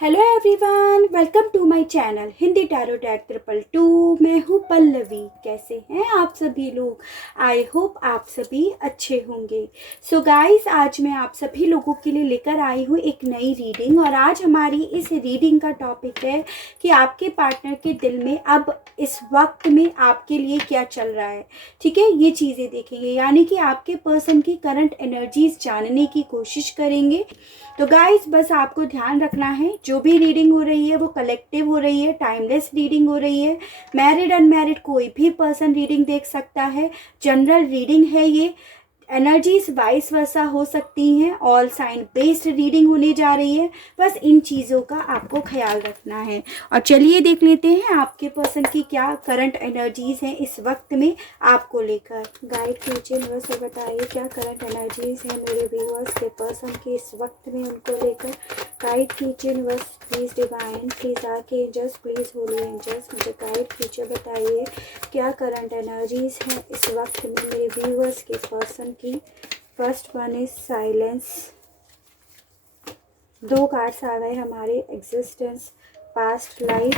Hello everyone, welcome to my channel Hindi tarot deck 222। मैं हूँ पल्लवी। कैसे हैं आप सभी लोग? आई होप आप सभी अच्छे होंगे। सो गाइस, आज मैं आप सभी लोगों के लिए लेकर आई हूँ एक नई रीडिंग। और आज हमारी इस रीडिंग का टॉपिक है कि आपके पार्टनर के दिल में अब इस वक्त में आपके लिए क्या चल रहा है। ठीक है, ये चीज़ें देखेंगे, यानी कि आपके पर्सन की करंट एनर्जीज जानने की कोशिश करेंगे। तो गाइस, बस आपको ध्यान रखना है, जो भी रीडिंग हो रही है वो कलेक्टिव हो रही है, टाइमलेस रीडिंग हो रही है। मैरिड अनमैरिड कोई भी पर्सन रीडिंग देख सकता है। जनरल रीडिंग है ये। एनर्जीज वाइस वर्सा हो सकती हैं। ऑल साइन बेस्ड रीडिंग होने जा रही है। बस इन चीज़ों का आपको ख्याल रखना है। और चलिए देख लेते हैं आपके पर्सन की क्या करंट एनर्जीज हैं इस वक्त में आपको लेकर। गाइड कीजिए यूनिवर्स से, बताइए क्या करंट एनर्जीज हैं मेरे व्यूअर्स के पर्सन की इस वक्त में उनको लेकर। गाइड कीजिए यूनिवर्स, प्लीज़ डिवाइन, प्लीज़ आके एंजल्स, प्लीज़ होली एंजल्स, मुझे गाइड कीजिए। बताइए क्या करंट एनर्जीज हैं इस वक्त में मेरे व्यूअर्स के पर्सन की। First one is silence. दो कार्ड्स आ गए हमारे, एग्जिस्टेंस, पास्ट लाइफ।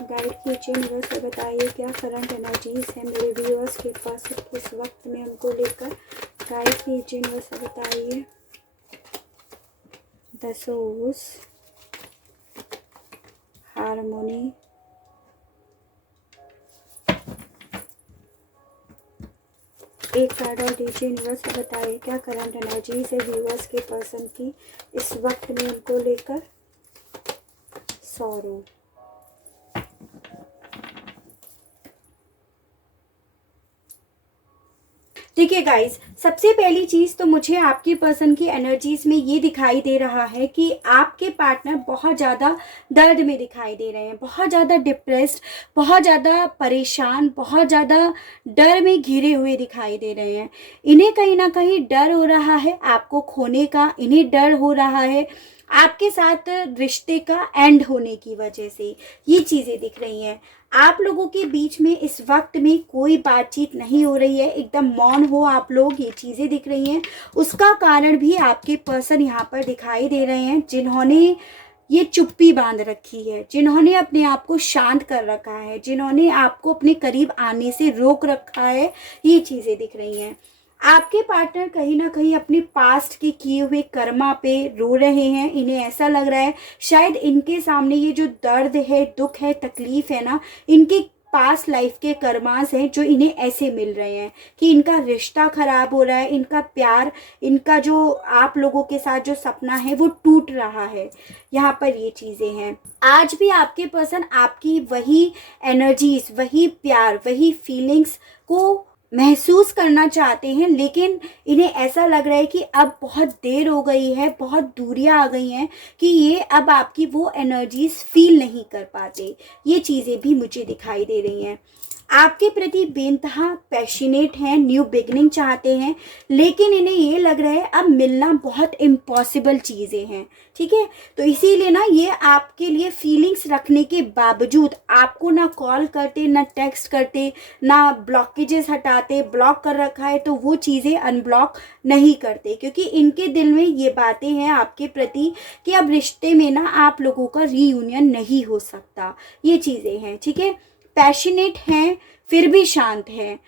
गाइड कीजिए यूनिवर्स से, बताइए क्या करंट एनर्जीज हैं मेरे व्यूअर्स के पर्सन की इस वक्त में उनको लेकर। गाइड कीजिए यूनिवर्स से, बताइए द सोर्स, हार्मोनी, एक कार्ड और दीजिए यूनिवर्स से, बताइए क्या करंट एनर्जीज है व्यूअर्स के पर्सन की इस वक्त में उनको लेकर। सॉरो। देखिए गाइस, सबसे पहली चीज़ तो मुझे आपके पर्सन की एनर्जीज में ये दिखाई दे रहा है कि आपके पार्टनर बहुत ज़्यादा दर्द में दिखाई दे रहे हैं, बहुत ज़्यादा डिप्रेस्ड, बहुत ज़्यादा परेशान, बहुत ज़्यादा डर में घिरे हुए दिखाई दे रहे हैं। इन्हें कहीं ना कहीं डर हो रहा है आपको खोने का। इन्हें डर हो रहा है आपके साथ रिश्ते का एंड होने की वजह से। ये चीज़ें दिख रही हैं। आप लोगों के बीच में इस वक्त में कोई बातचीत नहीं हो रही है, एकदम मौन हो आप लोग, ये चीज़ें दिख रही हैं। उसका कारण भी आपके पर्सन यहाँ पर दिखाई दे रहे हैं, जिन्होंने ये चुप्पी बांध रखी है, जिन्होंने अपने आप को शांत कर रखा है, जिन्होंने आपको अपने करीब आने से रोक रखा है। ये चीज़ें दिख रही हैं। आपके पार्टनर कहीं ना कहीं अपने पास्ट के किए हुए कर्मा पे रो रहे हैं। इन्हें ऐसा लग रहा है शायद इनके सामने ये जो दर्द है, दुख है, तकलीफ है ना, इनके पास्ट लाइफ के कर्मास हैं जो इन्हें ऐसे मिल रहे हैं कि इनका रिश्ता खराब हो रहा है, इनका प्यार, इनका जो आप लोगों के साथ जो सपना है वो टूट रहा है। यहाँ पर ये चीज़ें हैं। आज भी आपके पर्सन आपकी वही एनर्जीज, वही प्यार, वही फीलिंग्स को महसूस करना चाहते हैं, लेकिन इन्हें ऐसा लग रहा है कि अब बहुत देर हो गई है, बहुत दूरियां आ गई हैं कि ये अब आपकी वो एनर्जीज फील नहीं कर पाते। ये चीज़ें भी मुझे दिखाई दे रही हैं। आपके प्रति बेइंतहा पैशनेट हैं, न्यू बिगनिंग चाहते हैं, लेकिन इन्हें ये लग रहा है अब मिलना बहुत इम्पॉसिबल चीज़ें हैं। ठीक है, तो इसीलिए ना ये आपके लिए फीलिंग्स रखने के बावजूद आपको ना कॉल करते, ना टेक्स्ट करते, ना ब्लॉकेजेस हटाते। ब्लॉक कर रखा है तो वो चीज़ें अनब्लॉक नहीं करते, क्योंकि इनके दिल में ये बातें हैं आपके प्रति कि अब रिश्ते में ना आप लोगों का रीयूनियन नहीं हो सकता। ये चीज़ें हैं। ठीक है, पैशनेट हैं फिर भी शांत हैं,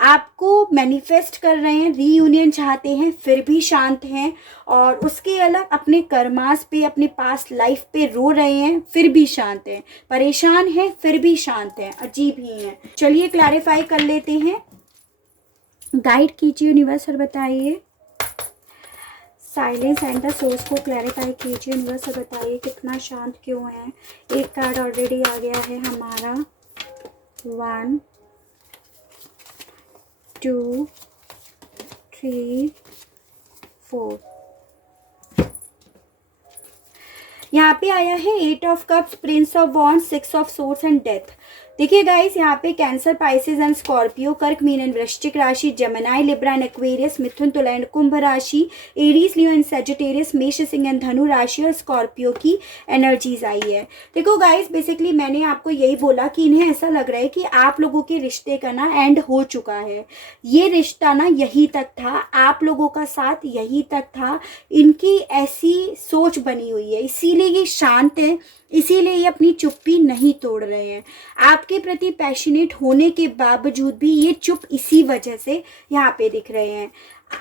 आपको मैनिफेस्ट कर रहे हैं, रीयूनियन चाहते हैं फिर भी शांत हैं। और उसके अलग अपने कर्मास पे, अपने पास्ट लाइफ पे रो रहे हैं फिर भी शांत हैं, परेशान हैं फिर भी शांत हैं। अजीब ही हैं। चलिए क्लैरिफाई कर लेते हैं। गाइड कीजिए यूनिवर्स और बताइए साइलेंस एंड द सोर्स को क्लैरिफाई कीजिए यूनिवर्स और बताइए कितना शांत क्यों है। एक कार्ड ऑलरेडी आ गया है हमारा, 1 2 3 4। यहाँ पे आया है 8 of cups, Prince of wands, 6 of swords and death. देखिए गाइस, यहाँ पे कैंसर, पाइसेस एंड स्कॉर्पियो, कर्क, मीन एंड वृश्चिक राशि, जेमिनी, लिब्रा एंड एक्वेरियस, मिथुन, तुला एंड कुंभ राशि, एरीज, लियो एंड सेजिटेरियस, मेष, सिंह एंड धनु राशि और स्कॉर्पियो की एनर्जीज आई है। देखो गाइस, बेसिकली मैंने आपको यही बोला कि इन्हें ऐसा लग रहा है कि आप लोगों के रिश्ते का ना एंड हो चुका है। ये रिश्ता ना यहीं तक था, आप लोगों का साथ यहीं तक था, इनकी ऐसी सोच बनी हुई है, इसीलिए ये शांत है, इसीलिए ये अपनी चुप्पी नहीं तोड़ रहे हैं। आपके प्रति पैशनेट होने के बावजूद भी ये चुप इसी वजह से यहाँ पे दिख रहे हैं।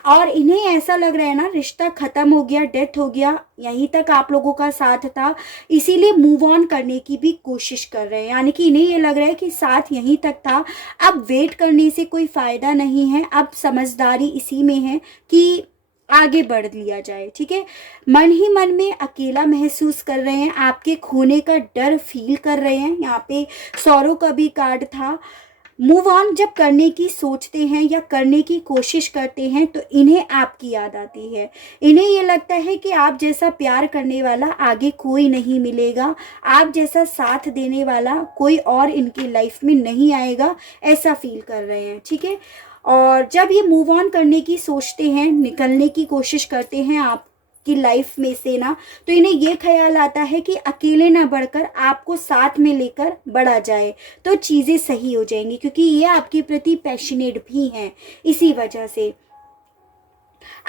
और इन्हें ऐसा लग रहा है ना रिश्ता खत्म हो गया, डेथ हो गया, यहीं तक आप लोगों का साथ था, इसीलिए मूव ऑन करने की भी कोशिश कर रहे हैं। यानी कि इन्हें ये लग रहा है कि साथ यहीं तक था, अब वेट करने से कोई फ़ायदा नहीं है, अब समझदारी इसी में है कि आगे बढ़ लिया जाए। ठीक है, मन ही मन में अकेला महसूस कर रहे हैं, आपके खोने का डर फील कर रहे हैं। यहाँ पे सौरों का भी कार्ड था। मूव ऑन जब करने की सोचते हैं या करने की कोशिश करते हैं तो इन्हें आपकी याद आती है। इन्हें ये लगता है कि आप जैसा प्यार करने वाला आगे कोई नहीं मिलेगा, आप जैसा साथ देने वाला कोई और इनकी लाइफ में नहीं आएगा, ऐसा फील कर रहे हैं। ठीक है, और जब ये मूव ऑन करने की सोचते हैं, निकलने की कोशिश करते हैं आपकी लाइफ में से ना, तो इन्हें ये ख्याल आता है कि अकेले ना बढ़कर आपको साथ में लेकर बढ़ा जाए तो चीज़ें सही हो जाएंगी, क्योंकि ये आपके प्रति पैशनेट भी हैं। इसी वजह से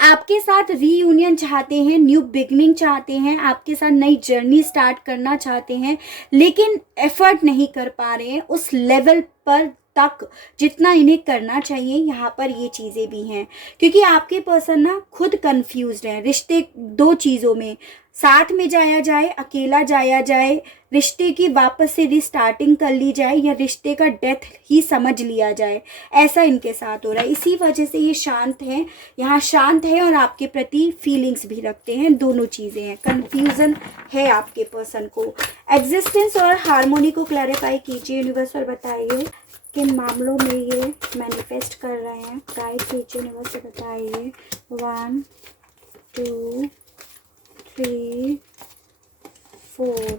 आपके साथ रीयूनियन चाहते हैं, न्यू बिगनिंग चाहते हैं, आपके साथ नई जर्नी स्टार्ट करना चाहते हैं, लेकिन एफर्ट नहीं कर पा रहे हैं उस लेवल पर तक जितना इन्हें करना चाहिए। यहाँ पर ये चीज़ें भी हैं, क्योंकि आपके पर्सन ना खुद कंफ्यूज्ड हैं रिश्ते दो चीज़ों में, साथ में जाया जाए, अकेला जाया जाए, रिश्ते की वापस से रिस्टार्टिंग कर ली जाए, या रिश्ते का डेथ ही समझ लिया जाए, ऐसा इनके साथ हो रहा है। इसी वजह से ये शांत हैं, यहाँ शांत है और आपके प्रति फीलिंग्स भी रखते हैं, दोनों चीज़ें हैं। कन्फ्यूज़न है आपके पर्सन को। एग्जिस्टेंस और हार्मोनी को क्लैरिफाई कीजिए यूनिवर्स, और बताइए किन मामलों में ये मैनिफेस्ट कर रहे हैं। गाइड कीजिए यूनिवर्स, बताइए। 1 2 3 4।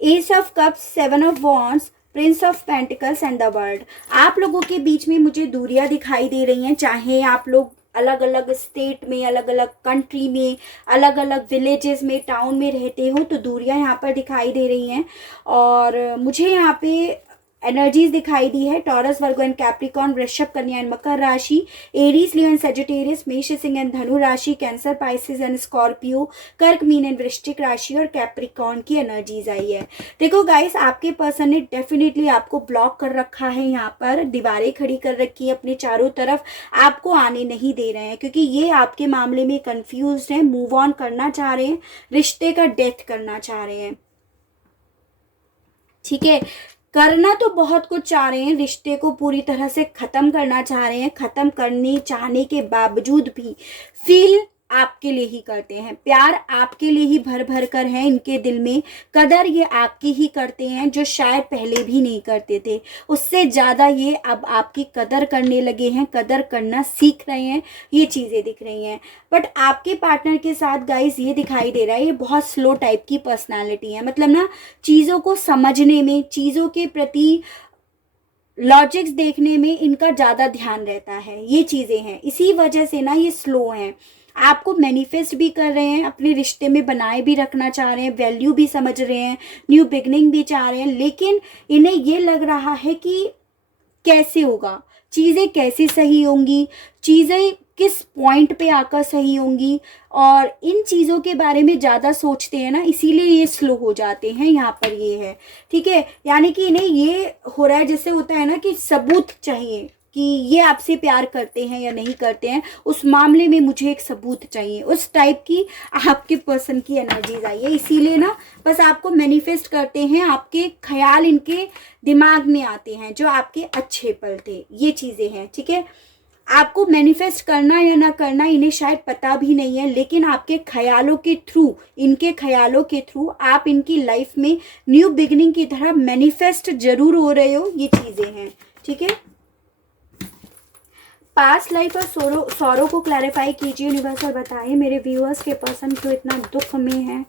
S of cups, 7 of wands, Prince of pentacles and the world. आप लोगों के बीच में मुझे दूरियां दिखाई दे रही हैं, चाहे आप लोग अलग अलग स्टेट में, अलग अलग कंट्री में, अलग अलग विलेजेस में, टाउन में रहते हो, तो दूरियां यहाँ पर दिखाई दे रही हैं। और मुझे यहाँ पे एनर्जीज दिखाई दी है। टॉरस, वर्गो एंड कैप्रिकॉर्न, वृषभ, कन्या एंड मकर राशि, एरीज, लियो एंड सेजिटेरियस, मेष, सिंह एंड धनु राशि, कैंसर, पाइसेस एंड स्कॉर्पियो, कर्क, मीन एंड वृश्चिक राशि और कैप्रिकॉर्न की एनर्जीज आई है। देखो गाइस, आपके पर्सन ने डेफिनेटली आपको ब्लॉक कर रखा है, यहाँ पर दीवारें खड़ी कर रखी है अपने चारों तरफ, आपको आने नहीं दे रहे हैं, क्योंकि ये आपके मामले में कंफ्यूज हैं, मूव ऑन करना चाह रहे हैं, रिश्ते का डेथ करना चाह रहे हैं। ठीक है, करना तो बहुत कुछ चाह रहे हैं, रिश्ते को पूरी तरह से ख़त्म करना चाह रहे हैं, ख़त्म करने चाहने के बावजूद भी फील आपके लिए ही करते हैं, प्यार आपके लिए ही भर भर कर है इनके दिल में, कदर ये आपकी ही करते हैं, जो शायद पहले भी नहीं करते थे, उससे ज़्यादा ये अब आपकी कदर करने लगे हैं, कदर करना सीख रहे हैं, ये चीज़ें दिख रही हैं। बट आपके पार्टनर के साथ गाइस ये दिखाई दे रहा है, ये बहुत स्लो टाइप की पर्सनालिटी है, मतलब ना चीज़ों को समझने में, चीज़ों के प्रति लॉजिक्स देखने में इनका ज़्यादा ध्यान रहता है, ये चीज़ें हैं, इसी वजह से ना ये स्लो हैं। आपको मैनिफेस्ट भी कर रहे हैं, अपने रिश्ते में बनाए भी रखना चाह रहे हैं, वैल्यू भी समझ रहे हैं, न्यू बिगनिंग भी चाह रहे हैं, लेकिन इन्हें ये लग रहा है कि कैसे होगा, चीज़ें कैसे सही होंगी, चीज़ें किस पॉइंट पे आकर सही होंगी, और इन चीज़ों के बारे में ज़्यादा सोचते हैं ना, इसीलिए ये स्लो हो जाते हैं। यहाँ पर ये है, ठीक है, यानी कि इन्हें ये हो रहा है, जैसे होता है ना कि सबूत चाहिए कि ये आपसे प्यार करते हैं या नहीं करते हैं, उस मामले में मुझे एक सबूत चाहिए, उस टाइप की आपके पर्सन की एनर्जीज आई है। इसीलिए ना बस आपको मैनिफेस्ट करते हैं, आपके ख्याल इनके दिमाग में आते हैं जो आपके अच्छे पल थे, ये चीज़ें हैं। ठीक है, आपको मैनिफेस्ट करना या ना करना इन्हें शायद पता भी नहीं है, लेकिन आपके ख्यालों के थ्रू, इनके ख्यालों के थ्रू आप इनकी लाइफ में न्यू बिगनिंग की तरह मैनिफेस्ट जरूर हो रहे हो, ये चीज़ें हैं। ठीक है, पास्ट लाइफ और सौरों को क्लैरिफाई कीजिए यूनिवर्स और बताइए मेरे व्यूअर्स के पर्सन क्यों इतना दुख में है।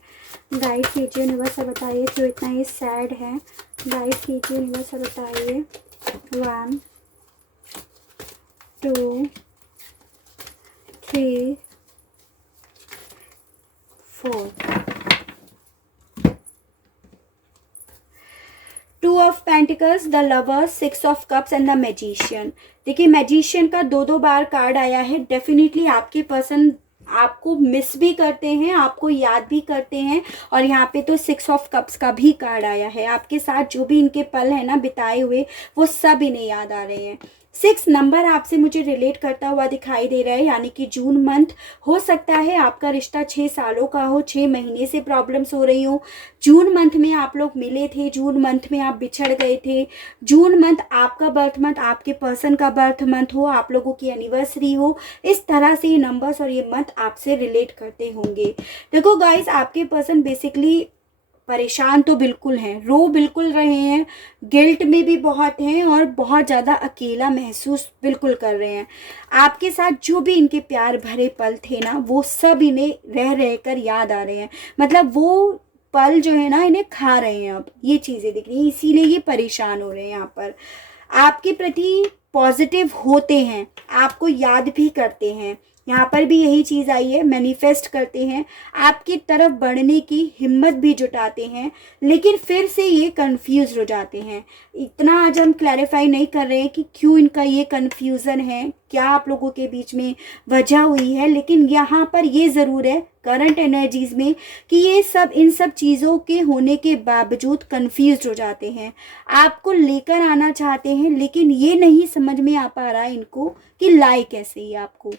गाइड कीजिए यूनिवर्स और बताइए क्यों इतना ये सैड है। गाइड कीजिए यूनिवर्स और बताइए 1 2 3 4। 2 of pentacles, the lovers, 6 of cups and the magician. देखिए मैजिशियन का 2 बार कार्ड आया है। डेफिनेटली आपके पर्सन आपको मिस भी करते हैं, आपको याद भी करते हैं। और यहाँ पे तो 6 ऑफ कप्स का भी कार्ड आया है। आपके साथ जो भी इनके पल है ना बिताए हुए, वो सब इन्हें याद आ रहे हैं। 6 नंबर आपसे मुझे रिलेट करता हुआ दिखाई दे रहा है, यानी कि जून मंथ हो सकता है आपका रिश्ता 6 सालों का हो, 6 महीने से प्रॉब्लम्स हो रही हो। जून मंथ में आप लोग मिले थे, जून मंथ में आप बिछड़ गए थे। जून मंथ आपका बर्थ मंथ, आपके पर्सन का बर्थ मंथ हो, आप लोगों की एनिवर्सरी हो। इस तरह से ये नंबर्स और ये मंथ आपसे रिलेट करते होंगे। देखो गाइस, आपके पर्सन बेसिकली परेशान तो बिल्कुल हैं, रो बिल्कुल रहे हैं, गिल्ट में भी बहुत हैं और बहुत ज़्यादा अकेला महसूस बिल्कुल कर रहे हैं। आपके साथ जो भी इनके प्यार भरे पल थे ना, वो सब इन्हें रह रह कर याद आ रहे हैं। मतलब वो पल जो है ना इन्हें खा रहे हैं। अब ये चीज़ें दिख रही हैं, इसीलिए ये परेशान हो रहे हैं। यहाँ पर आपके प्रति पॉजिटिव होते हैं, आपको याद भी करते हैं। यहाँ पर भी यही चीज़ आई है, मैनिफेस्ट करते हैं, आपकी तरफ बढ़ने की हिम्मत भी जुटाते हैं, लेकिन फिर से ये कंफ्यूज हो जाते हैं। इतना आज हम क्लैरिफाई नहीं कर रहे हैं कि क्यों इनका ये कंफ्यूजन है, क्या आप लोगों के बीच में वजह हुई है। लेकिन यहाँ पर ये ज़रूर है करंट एनर्जीज में कि ये सब इन सब चीज़ों के होने के बावजूद कंफ्यूज हो जाते हैं। आपको लेकर आना चाहते हैं, लेकिन ये नहीं समझ में आ पा रहा है इनको कि लाए कैसे ही आपको।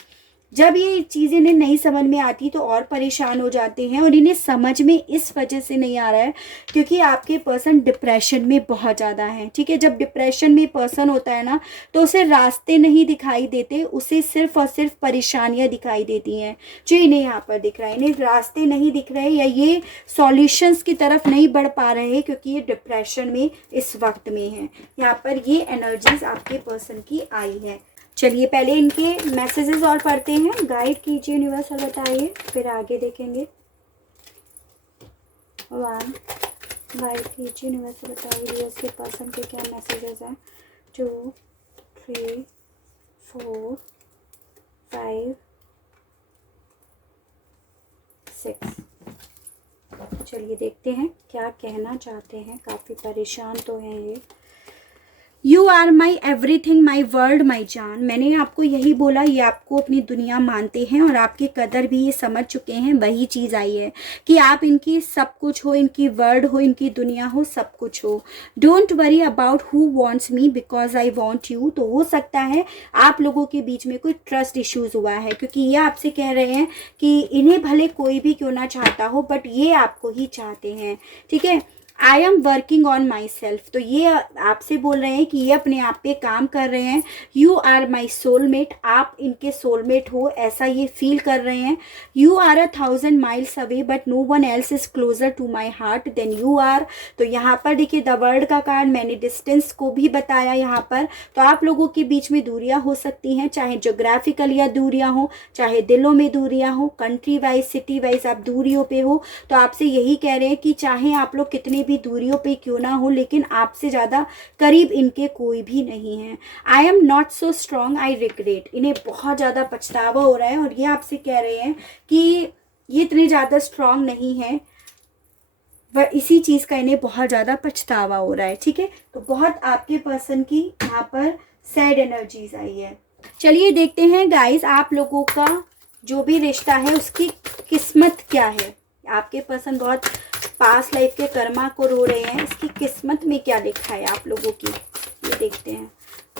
जब ये चीज़ें इन्हें नहीं समझ में आती तो और परेशान हो जाते हैं। और इन्हें समझ में इस वजह से नहीं आ रहा है क्योंकि आपके पर्सन डिप्रेशन में बहुत ज़्यादा है। ठीक है, जब डिप्रेशन में पर्सन होता है ना, तो उसे रास्ते नहीं दिखाई देते, उसे सिर्फ और सिर्फ परेशानियाँ दिखाई देती हैं, जो इन्हें यहाँ पर दिख रहा है। इन्हें रास्ते नहीं दिख रहे या ये सॉल्यूशंस की तरफ नहीं बढ़ पा रहे हैं क्योंकि ये डिप्रेशन में इस वक्त में है। यहाँ पर ये एनर्जीज आपके पर्सन की आई है। चलिए पहले इनके मैसेजेस और पढ़ते हैं। गाइड कीजिए यूनिवर्स और बताइए, फिर आगे देखेंगे। 1 गाइड कीजिए यूनिवर्स और बताइए व्यूअर्स के पर्सन के क्या मैसेजेस हैं। 2 3 4 5 6। चलिए देखते हैं क्या कहना चाहते हैं। काफ़ी परेशान तो हैं ये। You are my everything, my world, my जान। मैंने आपको यही बोला, ये आपको अपनी दुनिया मानते हैं और आपकी कदर भी ये समझ चुके हैं। वही चीज़ आई है कि आप इनकी सब कुछ हो, इनकी वर्ल्ड हो, इनकी दुनिया हो, सब कुछ हो। Don't worry about who wants me because I want you. तो हो सकता है आप लोगों के बीच में कोई ट्रस्ट इश्यूज़ हुआ है, क्योंकि ये आपसे कह रहे हैं कि इन्हें भले कोई भी क्यों ना चाहता हो, बट ये आपको ही चाहते हैं। ठीक है, I am working on my self. तो ये आपसे बोल रहे हैं कि ये अपने आप पे काम कर रहे हैं। यू आर माई सोलमेट, आप इनके सोलमेट हो, ऐसा ये फील कर रहे हैं। You are 1000 miles away but no one else is closer to my heart than you are. तो यहाँ पर देखिए द वर्ल्ड का कार्ड, मैंने डिस्टेंस को भी बताया यहाँ पर। तो आप लोगों के बीच में दूरियाँ हो सकती हैं, चाहे जोग्राफिकल या दूरियाँ हो, चाहे दिलों में दूरियाँ हो, कंट्री वाइज, सिटी वाइज आप दूरियों पे हो। तो आपसे यही कह रहे हैं कि चाहे आप लोग कितने भी दूरियों पे क्यों ना हो, लेकिन आपसे ज़्यादा करीब इनके कोई भी नहीं है। I am not so strong, I regret. इन्हें बहुत ज़्यादा पछतावा हो रहा है और ये आपसे कह रहे हैं कि ये इतने ज़्यादा स्ट्रॉन्ग नहीं है, वह इसी चीज़ का इन्हें बहुत ज़्यादा पछतावा हो रहा है। ठीक है, तो बहुत आपके पर्सन की यहाँ पर सैड एनर्जीज आई है। चलिए देखते हैं गाइस, आप लोगों का जो भी रिश्ता है उसकी किस्मत क्या है। आपके पर्सन बहुत पास्ट लाइफ के कर्मा को रो रहे हैं, इसकी किस्मत में क्या लिखा है आप लोगों की, ये देखते हैं।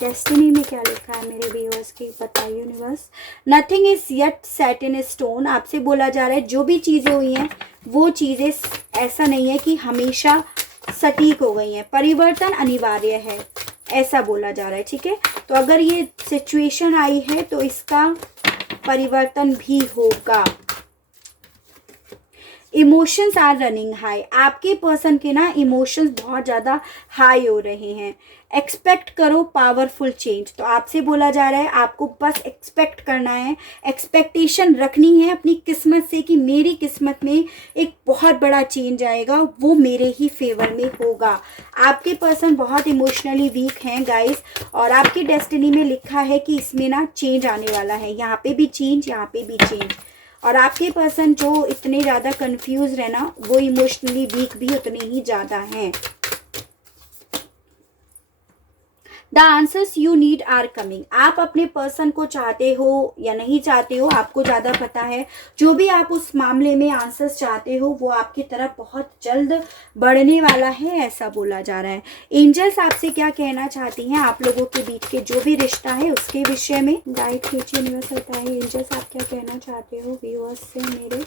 डेस्टिनी में क्या लिखा है मेरे व्यूअर्स की, बताइए universe. Nothing is yet set in stone. आपसे बोला जा रहा है जो भी चीज़ें हुई हैं वो चीज़ें ऐसा नहीं है कि हमेशा सटीक हो गई हैं, परिवर्तन अनिवार्य है, ऐसा बोला जा रहा है। ठीक है, तो अगर ये सिचुएशन आई है तो इसका परिवर्तन भी होगा। इमोशंस आर रनिंग हाई, आपके पर्सन के ना इमोशंस बहुत ज़्यादा हाई हो रहे हैं। एक्सपेक्ट करो पावरफुल चेंज, तो आपसे बोला जा रहा है आपको बस एक्सपेक्ट करना है, एक्सपेक्टेशन रखनी है अपनी किस्मत से कि मेरी किस्मत में एक बहुत बड़ा चेंज आएगा, वो मेरे ही फेवर में होगा। आपके पर्सन बहुत इमोशनली वीक हैं गाइस, और आपकी डेस्टिनी में लिखा है कि इसमें ना चेंज आने वाला है, यहाँ पे भी चेंज, यहाँ पे भी चेंज। और आपके पर्सन जो इतने ज़्यादा कंफ्यूज है ना, वो इमोशनली वीक भी उतने ही ज़्यादा हैं। The answers you need are coming, आप अपने पर्सन को चाहते हो या नहीं चाहते हो आपको ज़्यादा पता है। जो भी आप उस मामले में आंसर्स चाहते हो वो आपकी तरफ बहुत जल्द बढ़ने वाला है, ऐसा बोला जा रहा है। एंजल्स आपसे क्या कहना चाहती हैं आप लोगों के बीच के जो भी रिश्ता है उसके विषय में। गाइड नीचे यूनिवर्स होता है, एंजल्स आप क्या कहना चाहते हो व्यूअर्स से मेरे।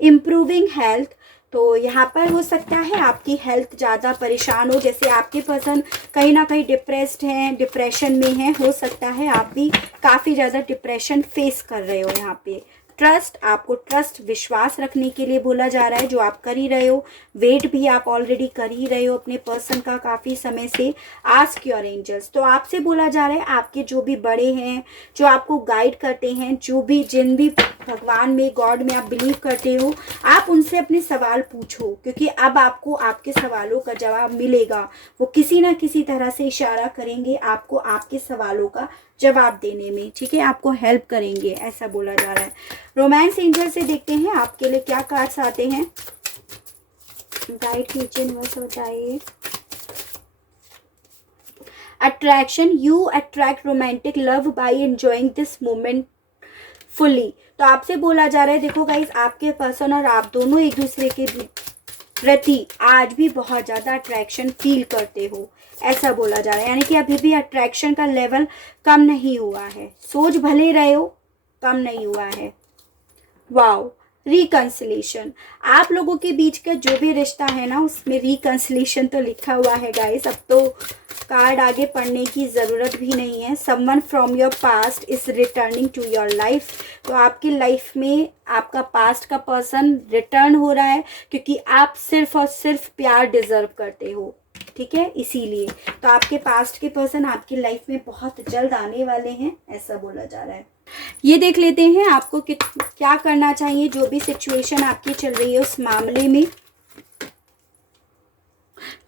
इम्प्रूविंग हेल्थ, तो यहाँ पर हो सकता है आपकी हेल्थ ज़्यादा परेशान हो, जैसे आपके पर्सन कहीं ना कहीं डिप्रेस्ड हैं, डिप्रेशन में हैं, हो सकता है आप भी काफ़ी ज़्यादा डिप्रेशन फेस कर रहे हो यहाँ पे। ट्रस्ट, आपको ट्रस्ट विश्वास रखने के लिए बोला जा रहा है, जो आप कर ही रहे हो। वेट भी आप ऑलरेडी कर ही रहे हो अपने पर्सन का काफ़ी समय से। आस्क योर एंजल्स, तो आपसे बोला जा रहा है आपके जो भी बड़े हैं, जो आपको गाइड करते हैं, जो भी जिन भी भगवान में, गॉड में आप बिलीव करते हो, आप उनसे अपने सवाल पूछो, क्योंकि अब आपको आपके सवालों का जवाब मिलेगा। वो किसी ना किसी तरह से इशारा करेंगे आपको आपके सवालों का जवाब देने में, ठीक है, आपको हेल्प करेंगे, ऐसा बोला जा रहा है। रोमांस एंजल से देखते हैं आपके लिए क्या कार्ड्स आते हैं। गाइड नीचे यूनिवर्स बताइए। Attraction, you attract romantic love by enjoying this moment fully, तो आपसे बोला जा रहा है देखो गाइस, आपके पर्सन और आप दोनों एक दूसरे के प्रति आज भी बहुत ज़्यादा अट्रैक्शन फील करते हो, ऐसा बोला जा रहा है। यानी कि अभी भी अट्रैक्शन का लेवल कम नहीं हुआ है, सोच भले रहे हो कम नहीं हुआ है। वाओ, रिकंसिलेशन, आप लोगों के बीच का जो भी रिश्ता है ना उसमें रिकंसिलेशन तो लिखा हुआ है गाइस। अब तो कार्ड आगे पढ़ने की ज़रूरत भी नहीं है। Someone from your past is returning to your life, तो आपकी लाइफ में आपका पास्ट का पर्सन रिटर्न हो रहा है, क्योंकि आप सिर्फ और सिर्फ प्यार डिजर्व करते हो, ठीक है, इसीलिए। तो आपके पास्ट के पर्सन आपकी लाइफ में बहुत जल्द आने वाले हैं, ऐसा बोला जा रहा है। ये देख लेते हैं आपको क्या करना चाहिए, जो भी सिचुएशन आपकी चल रही है उस मामले में।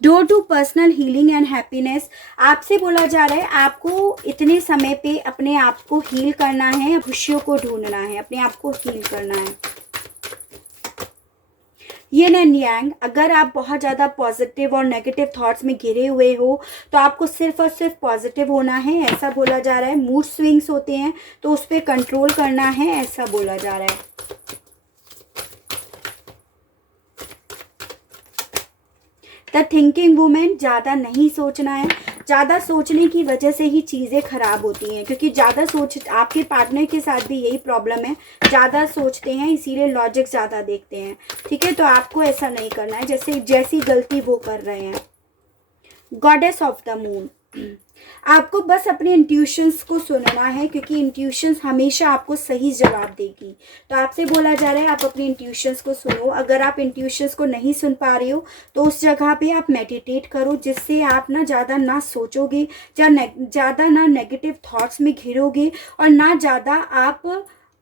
Door to personal healing and happiness, आपसे बोला जा रहा है आपको इतने समय पे अपने आप को हील करना है, खुशियों को ढूंढना है, अपने आप को हील करना है। यिन एंड यांग, अगर आप बहुत ज़्यादा पॉजिटिव और नेगेटिव थॉट्स में घिरे हुए हो तो आपको सिर्फ और सिर्फ पॉजिटिव होना है, ऐसा बोला जा रहा है। मूड स्विंग्स होते हैं तो उस पर कंट्रोल करना है, ऐसा बोला जा रहा है। द थिंकिंग वुमेन, ज़्यादा नहीं सोचना है, ज़्यादा सोचने की वजह से ही चीज़ें ख़राब होती हैं, क्योंकि ज़्यादा सोच, आपके पार्टनर के साथ भी यही प्रॉब्लम है, ज़्यादा सोचते हैं इसीलिए लॉजिक ज़्यादा देखते हैं, ठीक है, तो आपको ऐसा नहीं करना है जैसी गलती वो कर रहे हैं। गॉडेस ऑफ द मून, आपको बस अपने इंट्यूशंस को सुनना है, क्योंकि इंट्यूशंस हमेशा आपको सही जवाब देगी। तो आपसे बोला जा रहा है आप अपने इंट्यूशंस को सुनो। अगर आप इंट्यूशंस को नहीं सुन पा रहे हो तो उस जगह पे आप मेडिटेट करो, जिससे आप ना ज़्यादा ना सोचोगे, ज़्यादा ना नेगेटिव थॉट्स में घिरोगे और ना ज़्यादा आप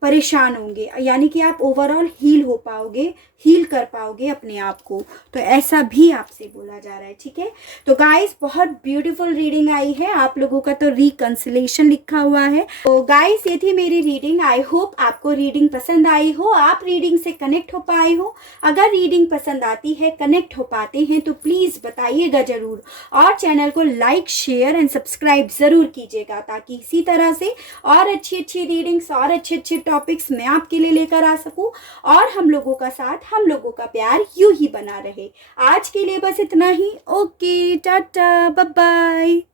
परेशान होंगे, यानी कि आप ओवरऑल हील हो पाओगे, हील कर पाओगे अपने आप को। तो ऐसा भी आपसे बोला जा रहा है, ठीक है। तो गाइस बहुत ब्यूटीफुल रीडिंग आई है, आप लोगों का तो रिकंसिलेशन लिखा हुआ है। तो गाइस ये थी मेरी रीडिंग, आई होप आपको रीडिंग पसंद आई हो, आप रीडिंग से कनेक्ट हो पाए हो। अगर रीडिंग पसंद आती है, कनेक्ट हो पाते हैं तो प्लीज़ बताइएगा ज़रूर, और चैनल को लाइक शेयर एंड सब्सक्राइब ज़रूर कीजिएगा, ताकि इसी तरह से और अच्छी रीडिंग्स और अच्छे टॉपिक्स मैं आपके लिए लेकर आ सकूं, और हम लोगों का साथ, हम लोगों का प्यार यूं ही बना रहे। आज के लिए बस इतना ही। Okay, tata, bye bye.